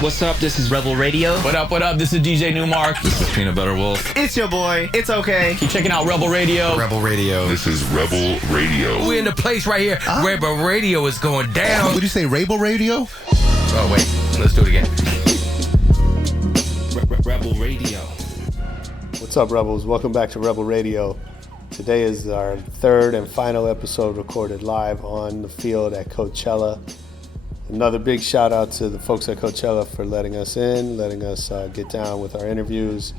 What's up? This is Rebel Radio. What up? What up? This is DJ Newmark. This is Peanut Butter Wolf. It's your boy. It's okay. Keep checking out Rebel Radio. Rebel Radio. This is Rebel Radio. We're in the place right here. Rebel Radio is going down. Would you say Rebel Radio? Oh, wait. Let's do it again. Rebel Radio. What's up, Rebels? Welcome back to Rebel Radio. Today is our third and final episode recorded live on the field at Coachella. Another big shout out to the folks at Coachella for letting us in, letting us get down with our interviews.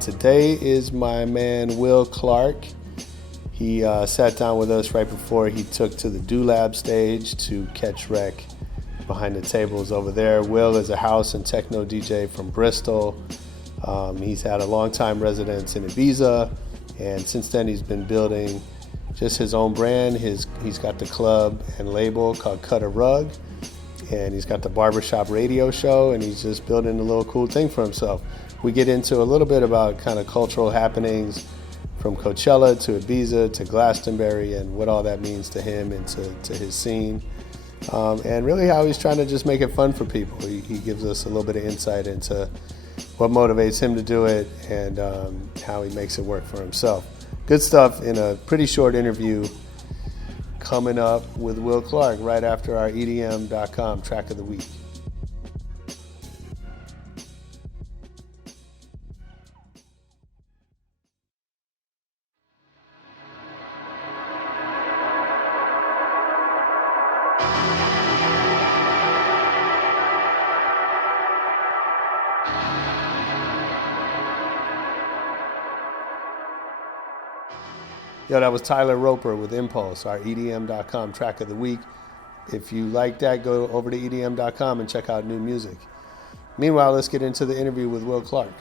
Today is my man Will Clarke. He sat down with us right before he took to the DoLab stage to catch rec behind the tables over there. Will is a house and techno DJ from Bristol. He's had a long time residence in Ibiza, and since then he's been building just his own brand. He's got the club and label called Cut a Rug, and he's got the barbershop radio show, and he's just building a little cool thing for himself. We get into a little bit about kind of cultural happenings from Coachella to Ibiza to Glastonbury and what all that means to him and to his scene, and really how he's trying to just make it fun for people. He gives us a little bit of insight into what motivates him to do it and how he makes it work for himself. Good stuff in a pretty short interview coming up with Will Clarke right after our EDM.com track of the week. Yo, that was Tyler Roper with Impulse, our EDM.com track of the week. If you like that, go over to EDM.com and check out new music. Meanwhile, let's get into the interview with Will Clarke.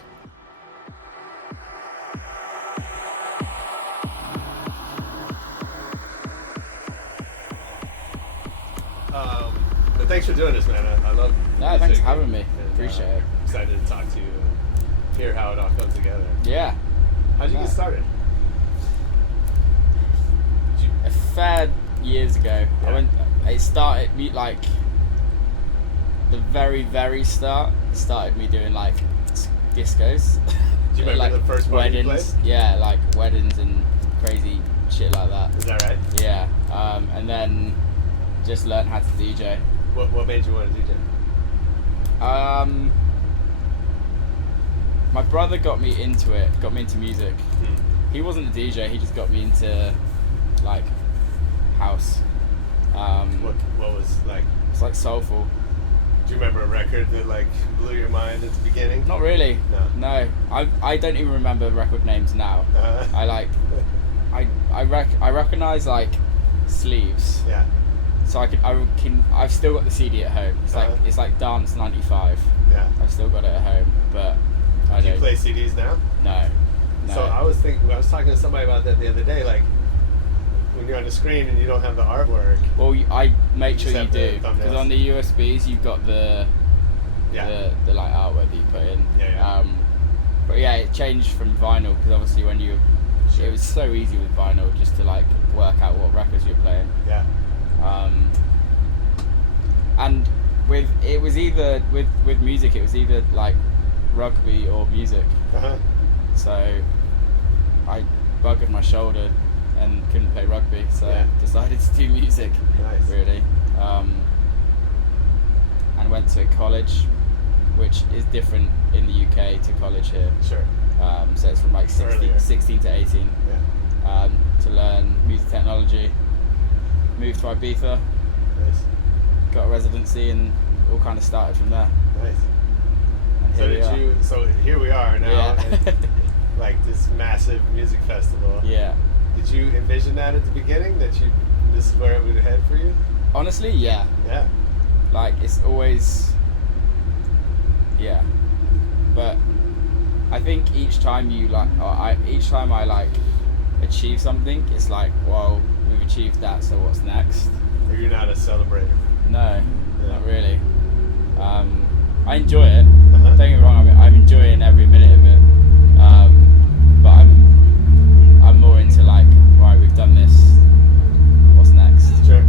But thanks for doing this, man. I love No, thanks for having me. Appreciate it. Excited to talk to you and hear how it all comes together. Yeah. How'd you get started? A fair years ago. Yeah. It started me like the very start. It started me doing like discos. Do you remember like the first party you weddings? played? Yeah, like weddings and crazy shit like that. Is that right? Yeah. And then just learned how to DJ. What made you want to DJ? My brother got me into it. Got me into music. He wasn't a DJ. He just got me into like house. What was like? It's like soulful. Do you remember a record that like blew your mind at the beginning? Not really. No. I don't even remember record names now. I recognize like sleeves. Yeah. So I've still got the CD at home. It's like Dance 95. Yeah. I've still got it at home, but I Do don't. you play CDs now? No. So I was talking to somebody about that the other day, like when you're on the screen and you don't have the artwork. Well, I make sure just you have the do, thumbnails. because on the USBs you've got the like artwork that you put in. Yeah. But yeah, it changed from vinyl because obviously it was so easy with vinyl just to like work out what records you're playing. Yeah. And with music, it was either like rugby or music. Uh-huh. So I buggered my shoulder and couldn't play rugby, so decided to do music. Nice. Really. And went to college, which is different in the UK to college here. Sure. So it's from like 16 to 18. Yeah. To learn music technology. Moved to Ibiza. Nice. Got a residency and all kind of started from there. Nice. And So here we are now, Yeah. at, like this massive music festival. Yeah. Did you envision that at the beginning, that this is where it would head for you? Honestly, yeah. Yeah. Like it's always, yeah. But I think each time I achieve something, it's like, well, we've achieved that, so what's next? Or you're not a celebrator? No, Yeah. not really. I enjoy it. Uh-huh. Don't get me wrong. I'm enjoying every minute of it. But I'm more into like, right, we've done this. What's next? Sure.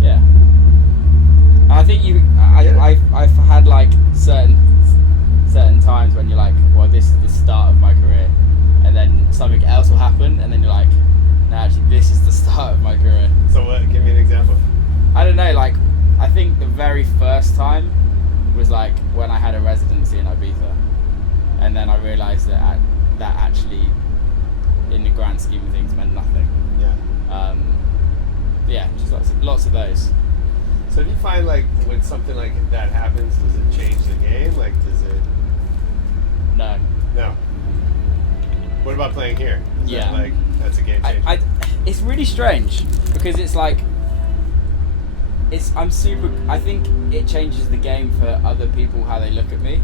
Yeah. And I think I've had like certain times when you're like, well, this is the start of my career, and then something else will happen, and then you're like, no, actually, this is the start of my career. So what? Give me an example. I don't know. Like, I think the very first time was like when I had a residency in Ibiza, and then I realised that that actually, in the grand scheme of things, meant nothing. Yeah. Just lots of those. So do you find like when something like that happens, does it change the game? Like, does it? No. What about playing here? Is Yeah. that, like, that's a game changer. It's really strange because it's like, I think it changes the game for other people how they look at me,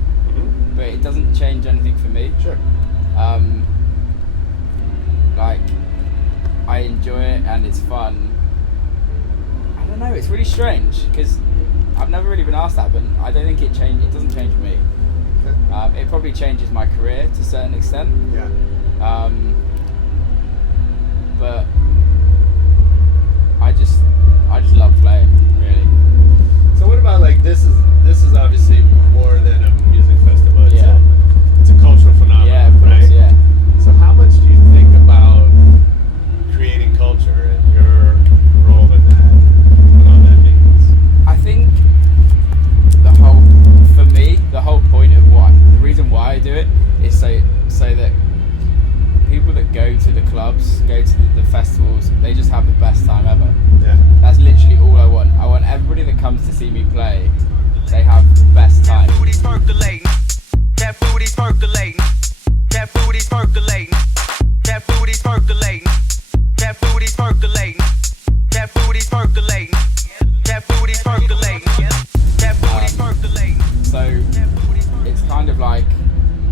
but it doesn't change anything for me. Sure. Like, I enjoy it and it's fun. I don't know, it's really strange because I've never really been asked that, but I don't think it doesn't change me. Okay. It probably changes my career to a certain extent. Yeah. But I just love playing, really. So what about like this is obviously more than a music festival. It's a cultural phenomenon. Yeah, of course, right? yeah. So how much do you think about creating culture and your role in that and all that means? I think the whole point of the reason why I do it is so that people that go to the clubs, go to the festivals, they just have the best time ever. Yeah. That's literally all I want. I want everybody that comes to see me play, they have the best time. That booty's percolating. That booty's percolating. That booty's percolating. That booty's percolating. That booty's percolating. That booty's percolating. That booty's percolating. That booty's percolating. So it's kind of like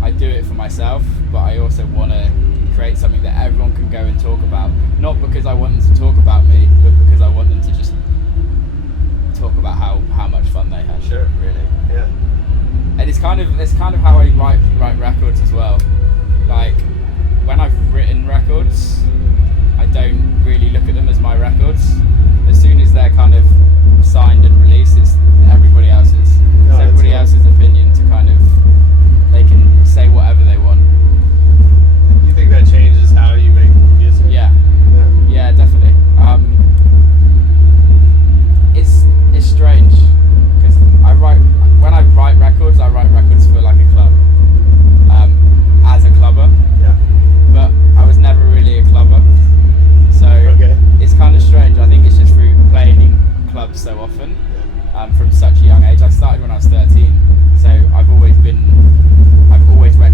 I do it for myself, but I also want to create something that everyone can go and talk about. Not because I want them to talk about me, but because I want them to just talk about how much fun they had. Sure. Really. Yeah. And it's kind of how I write records as well. Like, when I've written records, I don't really look at them as my records. As soon as they're kind of signed and released, it's everybody else's. It's everybody else's opinion to kind of, they can say whatever they want. Do you think that changes how you make music? Yeah, definitely. It's strange because when I write records for like a club, as a clubber. Yeah. But I was never really a clubber, so It's kind of strange. I think it's just through playing in clubs so often, from such a young age. I started when I was 13, so I've always read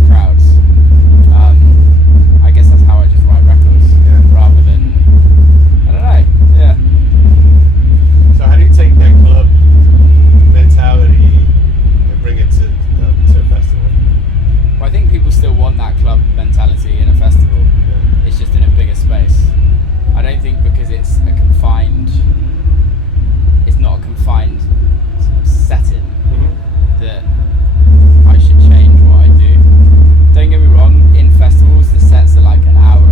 crowds. I guess that's how I just write records, rather than, I don't know. Yeah. So how do you take that club mentality and bring it to a festival? Well, I think people still want that club mentality in a festival. Yeah. It's just in a bigger space. I don't think because it's not a confined setting that I should change what I do. Don't get me wrong, in festivals the sets are like an hour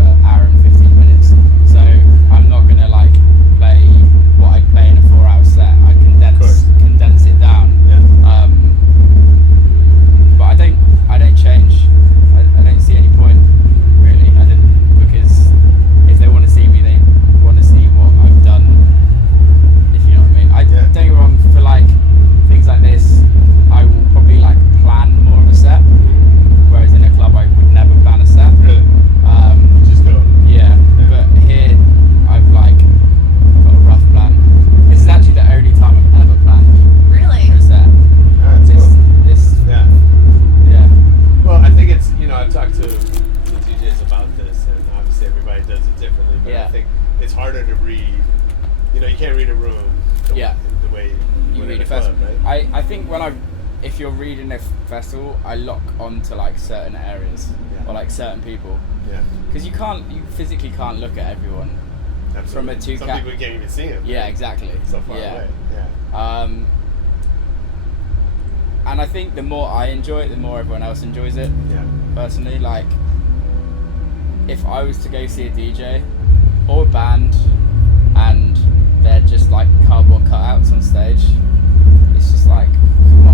and 15 minutes. So I'm not gonna like play what I play in a 4-hour set. I condense it down. Yeah. But I don't change. I don't see any point, really. I don't, because if they want to see me, they want to see what I've done, if you know what I mean. Don't get me wrong, for like things like this, I will probably like plan more of a set, whereas in a club I would never plan a set. Really? Just go. Yeah, but here I've got a rough plan. This is actually the only time I've ever planned Really? for a set. That's cool. Yeah. Well, I think it's, I've talked to DJs about this, and obviously everybody does it differently, but I think it's harder to read. You can't read a room the way You would read in a club, festival. right? I think if you're reading a festival, I lock onto like certain areas or like certain people. Yeah. Because you physically can't look at everyone. Absolutely. From a Some people can't even see them. Yeah, exactly. So far away. Yeah. And I think the more I enjoy it, the more everyone else enjoys it. Yeah. Personally, like, if I was to go see a DJ or a band and they're just like cardboard cutouts on stage, it's just like, come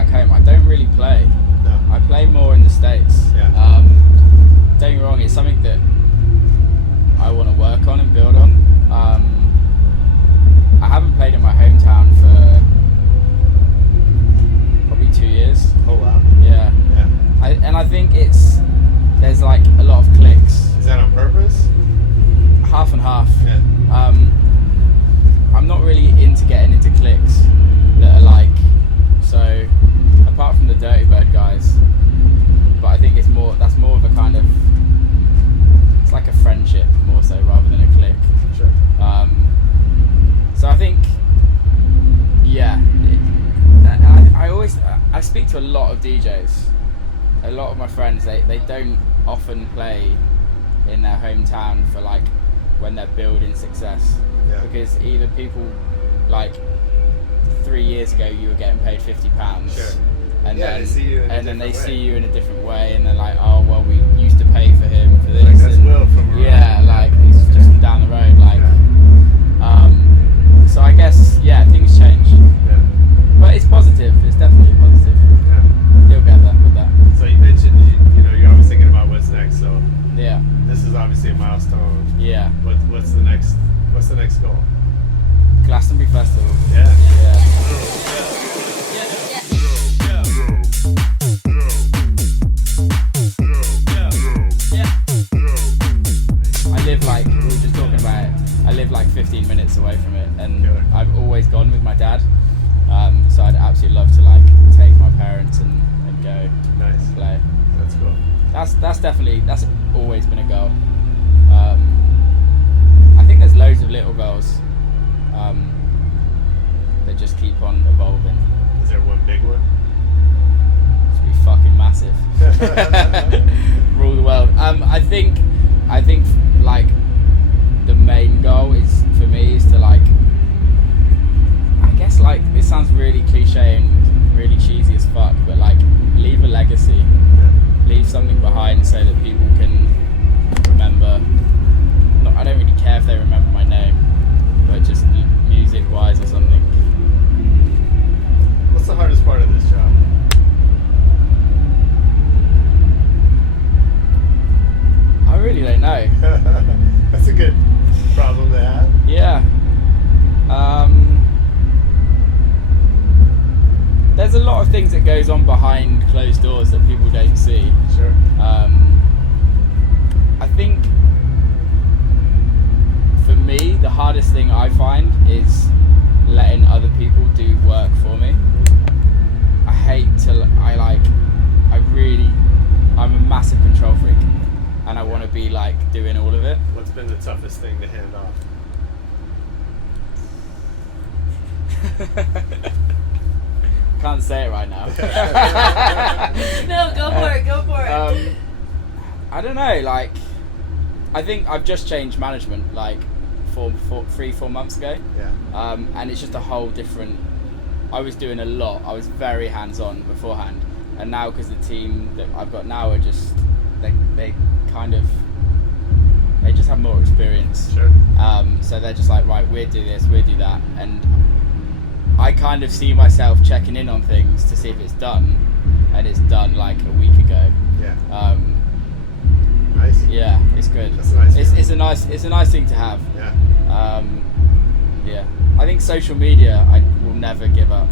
back home, I don't really play. No. I play more in the States. Yeah. Don't get me wrong, it's something that I want to work on and build on. I haven't played in my hometown for probably 2 years. Oh wow. Yeah. Yeah. I think there's like a lot of clicks. Is that on purpose? Half and half. Yeah. I'm not really into getting into cliques that are like, so apart from the Dirtybird guys, but I think that's more of a kind of, it's like a friendship more so rather than a clique. Sure. So I think, yeah, I speak to a lot of DJs. A lot of my friends, they don't often play in their hometown for like when they're building success. Yeah. Because either people, like 3 years ago you were getting paid £50, Sure. and Yeah, then they see you in a and then they different way. see you in a different way, and they're like, oh well, we used to pay for him for this. Like that's and Will from around. yeah, like he's just from down the road, like. So I guess things change, Yeah. but it's positive. It's definitely positive. Yeah. You'll get that with that. So you mentioned you're always thinking about what's next. So Yeah, this is obviously a milestone. yeah. What's the next goal? Glastonbury Festival. Yeah. Yeah. I live like, we were just talking about it, I live like 15 minutes away from it, and Killer. I've always gone with my dad, so I'd absolutely love to like take my parents and go Nice. play. That's cool. That's always been a goal. I think there's loads of little goals that just keep on evolving. Is there one big one? To be fucking massive. Rule the world. I think like the main goal is for me is to like, I guess like this sounds really cliche and really cheesy as fuck, but like leave a legacy, Yeah. leave something behind so that people can remember. I don't really care if they remember my name, but just music wise or something. What's the hardest part of this job? I really don't know. That's a good problem to have. Yeah. There's a lot of things that goes on behind closed doors that people don't see. Sure. I think for me, the hardest thing I find is letting other people do work for me. I'm a massive control freak, and I want to be like doing all of it. What's been the toughest thing to hand off? Can't say it right now. No, go for it. I don't know, like, I think I've just changed management like 3-4 months ago. Yeah. And it's just a whole different, I was doing a lot, I was very hands-on beforehand, and now because the team that I've got now are just, they just have more experience. Sure. So they're just like, right, we'll do this, we'll do that, and I kind of see myself checking in on things to see if it's done, and it's done like a week ago. Yeah. Nice. Yeah, it's good. That's a nice it's a nice thing to have. Yeah. Yeah. I think social media I will never give up.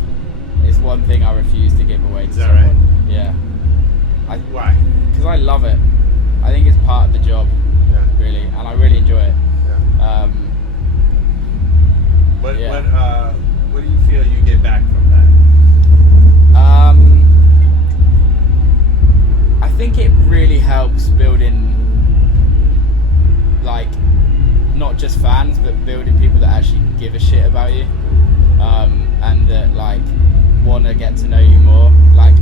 It's one thing I refuse to give away to Is that someone. right? Yeah. Why? Because I love it. I think it's part of the job, Yeah. really, and I really enjoy it. Yeah. Yeah. What do you feel you get back from that? I think it really helps building, like, not just fans, but building people that actually give a shit about you, and that like want to get to know you more. Like,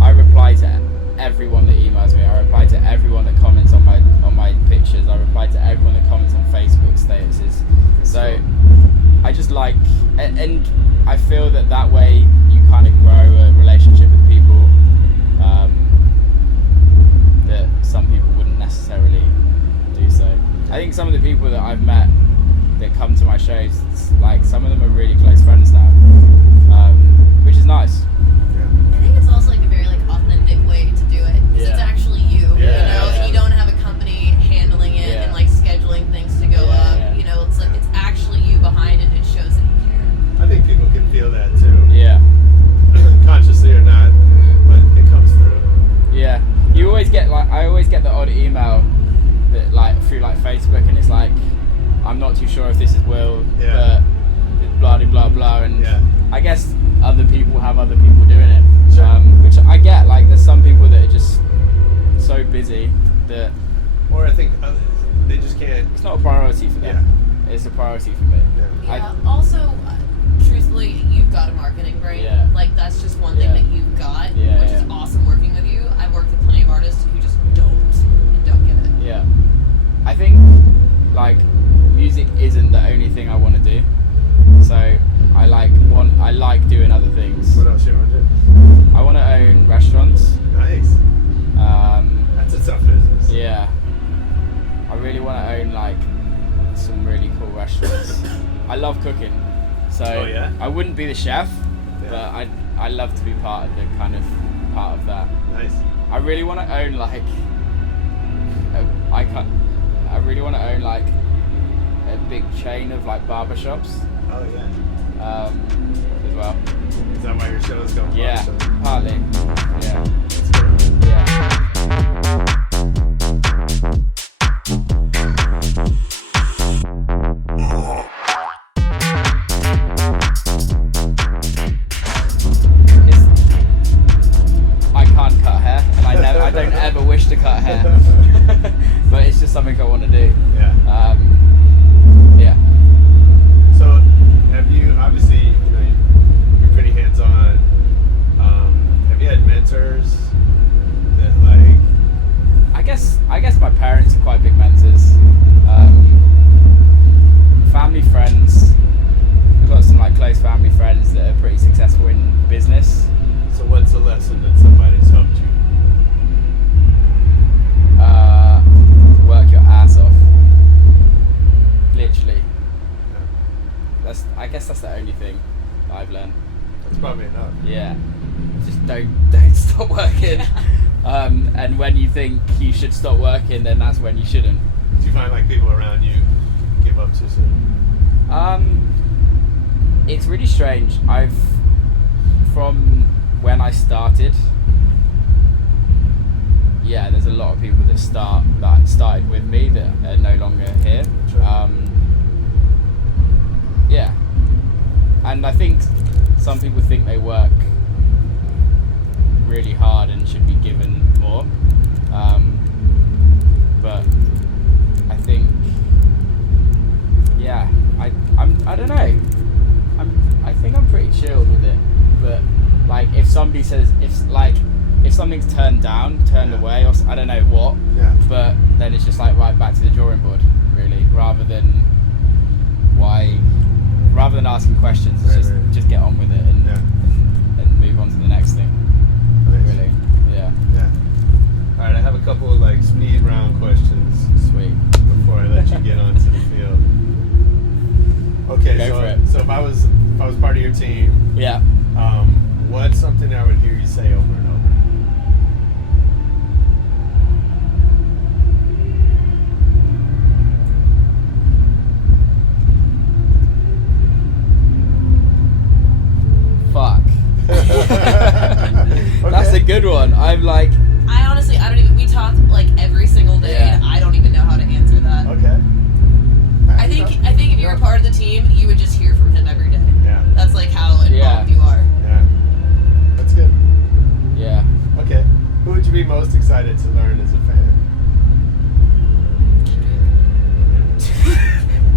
I reply to everyone that emails me. I reply to everyone that comments on my pictures. I reply to everyone that comments on Facebook statuses. So I just like, and I feel that way you kind of grow a relationship with people that some people wouldn't necessarily do so. I think some of the people that I've met that come to my shows, like some of them are really close friends now, which is nice. Yeah. I think Facebook and it's like, I'm not too sure if this is Will, Yeah. but blah blah blah, and Yeah. I guess other people have other people doing it, Sure. which I get. Like, there's some people that are just so busy that Or I think they just can't. it's not a priority for them. It's a priority for me. Yeah. Also, truthfully, you've got a marketing brain. Yeah. Like, that's just one thing that you've got, Yeah, which is awesome working with you. I've worked with plenty of artists who just don't get it. Yeah. I think, like, music isn't the only thing I want to do. So I like doing other things. What else you want to do? I want to own restaurants. Nice. That's a tough business. Yeah. I really want to own, like, some really cool restaurants. I love cooking. So I wouldn't be the chef, but I love to be part of that. Nice. I really want to own, like, I really want to own, like, a big chain of, like, barbershops. Oh yeah. As well. Is that why your show is going? Yeah, partly. Yeah. That's good. Yeah. I can't cut hair, and I don't ever wish to cut hair, but it's just something I want to do. Yeah. Yeah. So, have you obviously, you're pretty hands-on. Have you had mentors that, like? I guess my parents are quite big mentors. Family friends. I've got some, like, close family friends that are pretty successful in business. So, what's a lesson that somebody's helped you? Work your ass off. Literally. I guess that's the only thing that I've learned. That's probably enough. Yeah. Just don't stop working. And when you think you should stop working, then that's when you shouldn't. Do you find, like, people around you give up too soon? It's really strange. From when I started, there's a lot of people that started with me that are no longer here. Sure. And I think some people think they work really hard and should be given more. But I think, I don't know. I think I'm pretty chilled with it. But, like, if somebody says, if something's turned away, or I don't know what, but then it's just like, right, back to the drawing board, really, rather than asking questions, it's just get on with it and move on to the next thing. Nice. Really, yeah. All right, I have a couple of, like, speed round questions. Sweet. Before I let you get onto the field. Okay, Go for it. So if I was part of your team, Yeah. what's something I would hear you say over and over? Fuck. That's a good one. I'm like, I honestly, we talk, like, every single day, and I don't even know how to answer that. Okay. I think if you were part of the team, you would just hear from him every day. Yeah. That's, like, how involved you are. Yeah. That's good. yeah. Okay. Who would you be most excited to learn as a fan?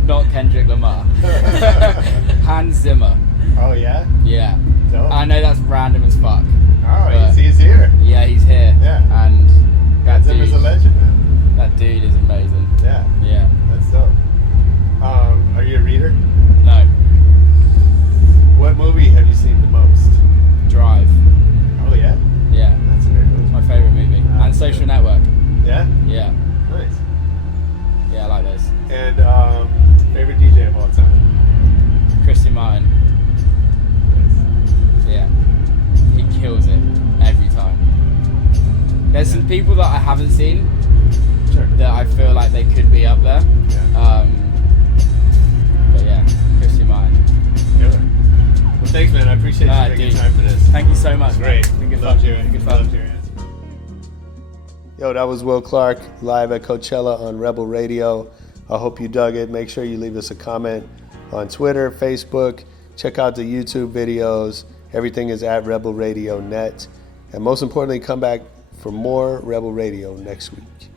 Not Kendrick Lamar. Hans Zimmer. Oh yeah. Yeah. Dope. I know that's random as fuck. Oh, he's here. Yeah, he's here. Yeah. And that Zimmer's a legend, man. That dude is amazing. Yeah. Yeah. That's dope. Are you a reader? No. What movie have you seen the most? Drive. Oh yeah. Yeah. That's a great movie. It's my favorite movie. And Social good. Network. Yeah. Yeah. Nice. Yeah, I like those. And favorite DJ of all time? Christian Martin. Nice. Yeah. He kills it every time. There's some people that I haven't seen Sure. that I feel like they could be up there. Yeah. But yeah, Christian Martin. Killer. Well, thanks, man. I appreciate you taking dude. time for this. Thank you so much. Great. Man. Good Loved fun. your Good fun. answer. Yo, that was Will Clarke live at Coachella on Rebel Radio. I hope you dug it. Make sure you leave us a comment on Twitter, Facebook. Check out the YouTube videos. Everything is at Rebel Radio Net. And most importantly, come back for more Rebel Radio next week.